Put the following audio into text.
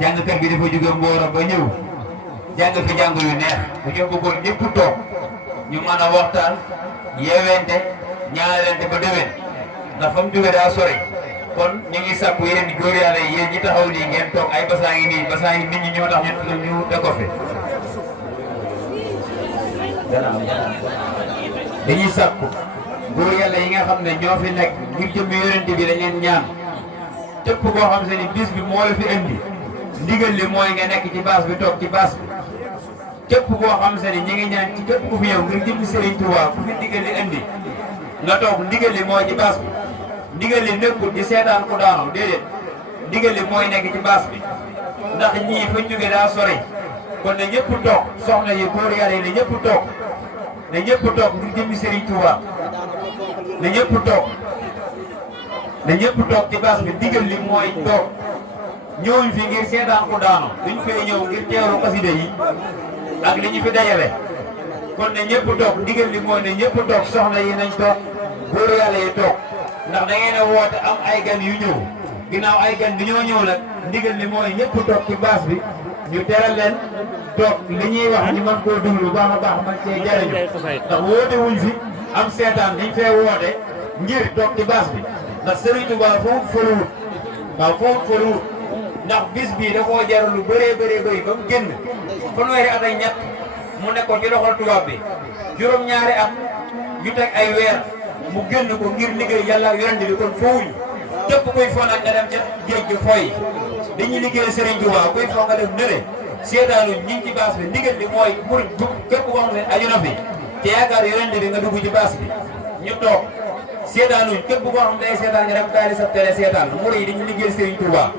jàngkat bi dafa jóge Mboro ba ñëw jàng fi jàng yu neex bu ñu bëggoon ñëpp toog ñu mën a waxtaan yeewente ñaanalente ba déwén ndax fa mu jóge daa sori kon ñu ngi sàkku yéen góor yàlla yi yéen ñi taxaw nii ngeen toog ay basaa ngi nii basaa ngi nit ñi ñoo tax ñu décoffé dañuy sàkku góor yàlla yi nga xam ne ñoo fi nekk ngir jëmmi yonent bi dañ leen ñaan képp koo xam se ni bis bi moo la fi indi ndigal li mooy nga nekk ci baas bi toog ci baas bi képp koo xam se ni ñi ngi ñaan ci képp ku fi ñëw ngir jëmmi Serigne Touba ku fi ndigal li indi nga toog ndigal li mooy ci baas bi ndigal li nekkul di seetaan ku daanu déedéet ndigal li mooy nekk ci baas bi ndax ñii fa jóge daa sori kon ne ñëpp toog soxna yi góor yàlla yi ne ñëpp toog ne ñëpp toog ngir jëmmi Serigne Touba ne ñëpp toog ne ñëpp toog ci baas bi ndigal li mooy toog ñëwuñ fi ngir seetaan ku daanu duñ fee ñëw ngir teeru xasida yi ak li ñu fi dajale kon ne ñëpp toog ndigal li mooy ne ñëpp toog soxna yi nañ toog góor yàlla yi toog ndax da ngeen a woote am ay gan yu ñëw ginnaaw ay gan dañoo ñëw nag ndigal li mooy ñëpp toog ci baas bi ñu teral leen toog li ñuy wax ñu mën koo déglu bu baax a baax man cee jariñu ndax woote wuñ fi am seetaan dañ fee woote ngir toog ci baas bi ndax Serigne Touba foofu fëluwut waaw foofu fëluwut ndax bis bii da koo jaral lu bëree bëri ba mu génn fanweeri at ak ñett mu nekkoon ci loxol tubaab bi juróom-ñaari at yu teg ay weer mu génn ko ngir liggéey yàlla yonent bi kon foowuñu képp kuy foo nag nga dem ca géej gi fooy dañuy liggéey Serigne Touba kuy foo nga def nële seetaanuñ ñi ngi ci baas bi ndigal li mooy murid képp koo xam ne aju na fi te yaakaar yonent bi nga dugg ci baas bi ñu toog seetaanuñ képp koo xam ne day seetaan nga dem taali sa télé seetaan murid yi dañuy liggéey Serigne Touba